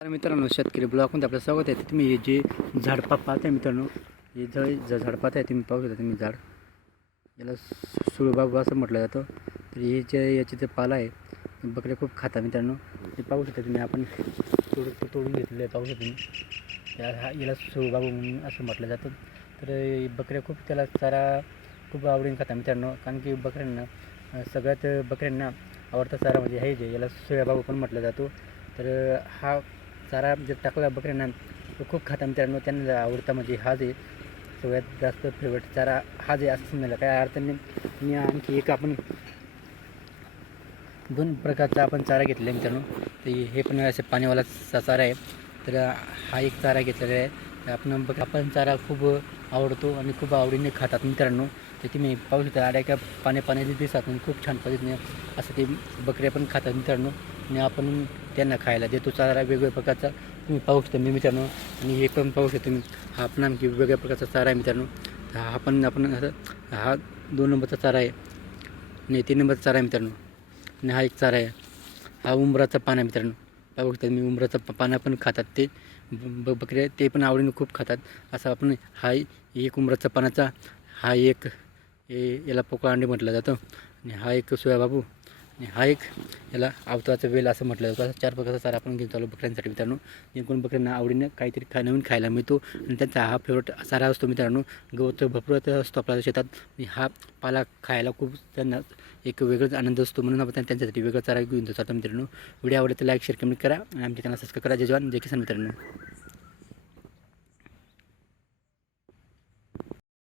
तर मित्रांनो शेतकरी ब्लॉकमध्ये आपलं स्वागत आहे. तुम्ही हे जे झाडपा पाहताय मित्रांनो हे जळ ज- झाड पाहताय तुम्ही पाहू शकता तुम्ही झाड. याला सु- सुळबाबू असं म्हटलं जातं. तर हे जे याचे जे पाला आहे बकऱ्या बकरे खूप खाता मित्रांनो. हे पाहू शकता तुम्ही आपण तोड तोडून घेतलेलं आहे पाहू शकता तुम्ही. हा याला सुळबाबू म्हणून असं म्हटलं जातं. तर बकऱ्या खूप त्याला चारा खूप आवडीने खाता मित्रांनो. कारण की बकऱ्यांना सगळ्यात बकऱ्यांना आवडता चारा म्हणजे आहे जे याला सोयाबाबू पण म्हटलं जातो. तर हा चारा जर टाकला बकऱ्यांना तो खूप खाता मित्रांनो. त्यांना आवडता म्हणजे हा जे सगळ्यात जास्त फेवरेट चारा हा जे असं समजायला काय अडचण नाही. मी आणखी एक आपण दोन प्रकारचा आपण चारा घेतला आहे मित्रांनो. ते हे पण असे पाणीवाला चारा आहे. तर हा एक चारा घेतलेला आहे. आपण बघ आपण चारा खूप आवडतो आणि खूप आवडीने खातात मित्रांनो. तर तुम्ही पाहू शकता आड्या का पाण्या पाण्याचे दिसतात आणि खूप छान पद्धतीने असं ते बकऱ्या पण खातात मित्रांनो. आणि आपण त्यांना खायला देतो. चारा वेगवेगळ्या प्रकारचा तुम्ही पाहू शकता मी मित्रांनो. आणि हे पण पाहू शकता तुम्ही. हा पण आणखी वेगवेगळ्या प्रकारचा चारा आहे मित्रांनो. हा पण आपण असं हा दोन नंबरचा चारा आहे. आणि तीन नंबरचा चारा आहे मित्रांनो. आणि हा एक चारा आहे. हा उंबराचा पान आहे मित्रांनो. बघतात मी उमराचं पानं पण खातात ते. ब बकऱ्या ते पण आवडीने खूप खातात. असं आपण हा एक उंबराचा पानाचा हा एक हे याला पोकळ अंडे म्हटलं जातं. आणि हा एक सोयाबाबू. आणि हा एक याला आवताचा वेल असं म्हटलं जातं. चार प्रकारचा चारा आपण घेऊन चालू बकऱ्यांसाठी मित्रांनो. जेणेकरून बकऱ्यांना आवडीनं काहीतरी खा नवीन खायला मिळतो. आणि त्यांचा हा फेवरेट चारा असतो मित्रांनो. गवत भरपूर असतो आपल्या शेतात. हा पाला खायला खूप त्यांना एक वेगळाच आनंद असतो. म्हणून आपण त्यांच्यासाठी वेगळा चारा घेऊन जातो मित्रांनो व्हिडिओ आवडला तर लाईक शेअर कमेंट करा. आणि आमच्या चॅनल सबस्क्राईब करा. जय जवान जय किसान मित्रांनो.